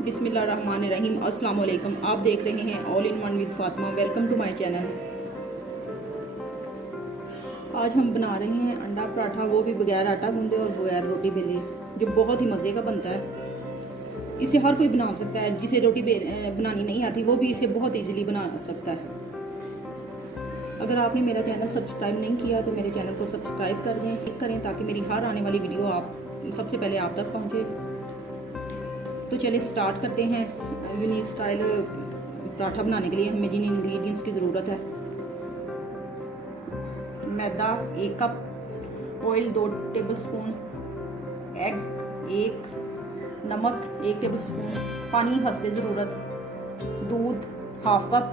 बिस्मिल्लाहिर्रहमानिर्रहीम। अस्सलाम वालेकुम। आप देख रहे हैं all in one with Fatima. Welcome to my channel. आज हम बना रहे हैं अंडा पराठा, वो भी बगैर आटा गूंदे और बगैर रोटी बेले, जो बहुत ही मज़े का बनता है। इसे हर कोई बना सकता है। जिसे रोटी बनानी नहीं आती वो भी इसे बहुत इजीली बना सकता है। अगर आपने मेरा चैनल सब्सक्राइब नहीं किया तो मेरे चैनल को सब्सक्राइब कर दें, क्लिक करें ताकि मेरी हर आने वाली वीडियो आप सबसे पहले आप तक पहुँचे। तो चलिए स्टार्ट करते हैं। यूनिक स्टाइल पराठा बनाने के लिए हमें जिन इंग्रेडिएंट्स की ज़रूरत है: मैदा 1 कप, ऑयल 2 टेबलस्पून, एग 1, नमक 1 टेबलस्पून, पानी हस्बे ज़रूरत, दूध 1/2 कप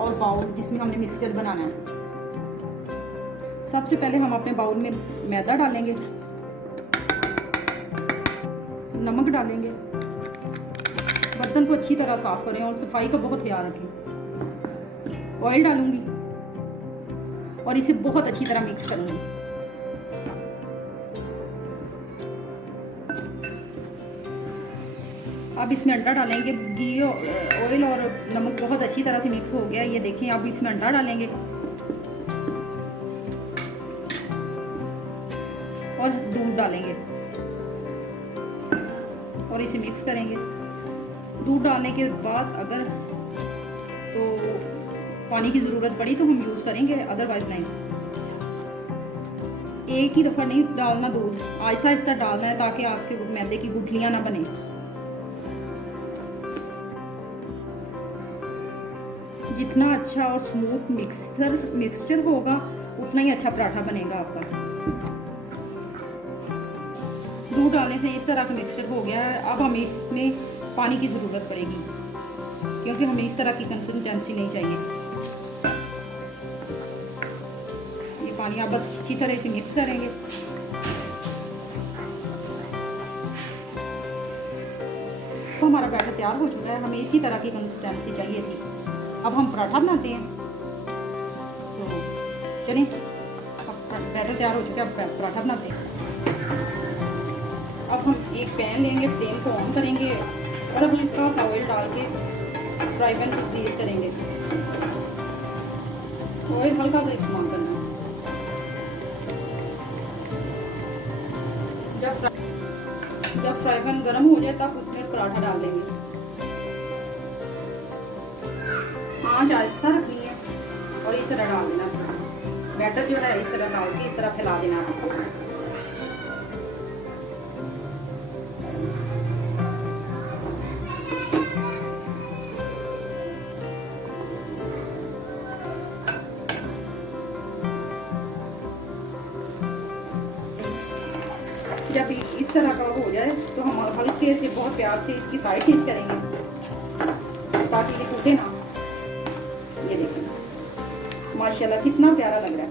और बाउल जिसमें हमने मिक्सचर बनाना है। सबसे पहले हम अपने बाउल में मैदा डालेंगे, नमक डालेंगे, बर्तन को अच्छी तरह साफ करें और सफाई का बहुत ख्याल रखें। ऑयल डालूंगी और इसे बहुत अच्छी तरह मिक्स करूंगी। अब इसमें अंडा डालेंगे। घी, ऑयल और नमक बहुत अच्छी तरह से मिक्स हो गया, ये देखें। अब इसमें अंडा डालेंगे और दूध डालेंगे और इसे मिक्स करेंगे। दूध डालने के बाद अगर तो पानी की ज़रूरत पड़ी तो हम यूज़ करेंगे, अदरवाइज नहीं। एक ही दफ़ा नहीं डालना दूध, आहिस्ता आहिस्ता डालना है ताकि आपके मैदे की गुठलियाँ ना बने। जितना अच्छा और स्मूथ मिक्सचर होगा उतना ही अच्छा पराठा बनेगा आपका। दूध डालने से इस तरह का मिक्सचर हो गया है। अब हमें इसमें पानी की ज़रूरत पड़ेगी क्योंकि हमें इस तरह की कंसिस्टेंसी नहीं चाहिए। ये पानी आप बस अच्छी तरह से मिक्स करेंगे। तो हमारा बैटर तैयार हो चुका है। हमें इसी तरह की कंसिस्टेंसी चाहिए थी। अब हम पराठा बनाते हैं। तो चलिए, अब बैटर तैयार हो चुका है, अब पराठा बनाते हैं। अब हम एक पैन लेंगे, फ्लेम को ऑन करेंगे और अब हल्का सा ऑयल डाल के फ्राई पैन को ग्रीस करेंगे। ऑयल हल्का सा इस्तेमाल करना है। जब फ्राई पैन गर्म हो जाए तब उसमें पराठा डाल देंगे। आंच आहिस्ता रखनी है और इस तरह डाल देना। बैटर जो है इस तरह डाल के इस तरह फैला देना है। जब इस तरह का हो जाए तो हम हल्के से बहुत प्यार से इसकी साइड चेंज करेंगे ताकि ये टूटे ना। ये देखें माशाल्लाह कितना प्यारा लग रहा है।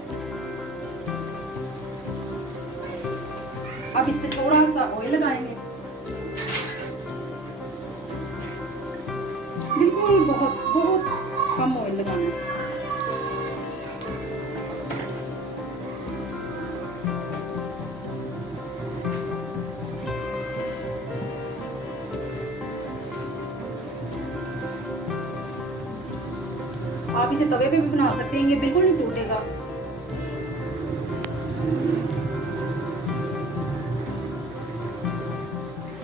अब इस पे थोड़ा सा ऑयल लगाएंगे, बिल्कुल बहुत बहुत कम ऑयल लगाना है। आप इसे तवे पे भी बना सकते हैं, ये बिल्कुल नहीं टूटेगा।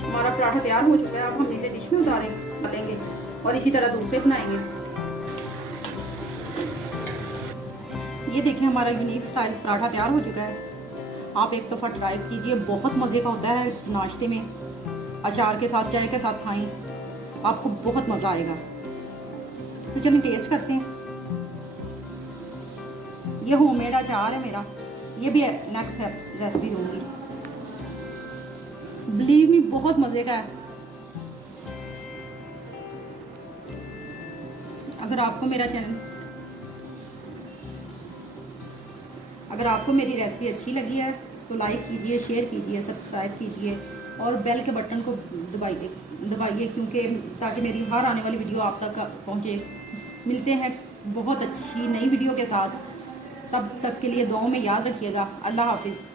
हमारा पराठा तैयार हो चुका है। अब हम इसे डिश में डालेंगे और इसी तरह दूसरे बनाएंगे। ये देखिए हमारा यूनिक स्टाइल पराठा तैयार हो चुका है। आप एक दफ़ा ट्राई कीजिए, बहुत मज़े का होता है। नाश्ते में अचार के साथ, चाय के साथ खाएं, आपको बहुत मज़ा आएगा। तो चलिए टेस्ट करते हैं। ये होममेड अचार है मेरा, ये भी नेक्स्ट रेसिपी दूंगी। बिलीव मी बहुत मज़े का है। अगर आपको मेरी रेसिपी अच्छी लगी है तो लाइक कीजिए, शेयर कीजिए, सब्सक्राइब कीजिए और बेल के बटन को दबाइए क्योंकि ताकि मेरी हर आने वाली वीडियो आप तक पहुंचे। मिलते हैं बहुत अच्छी नई वीडियो के साथ। तब तक के लिए दुआओं में याद रखिएगा। अल्लाह हाफिज़।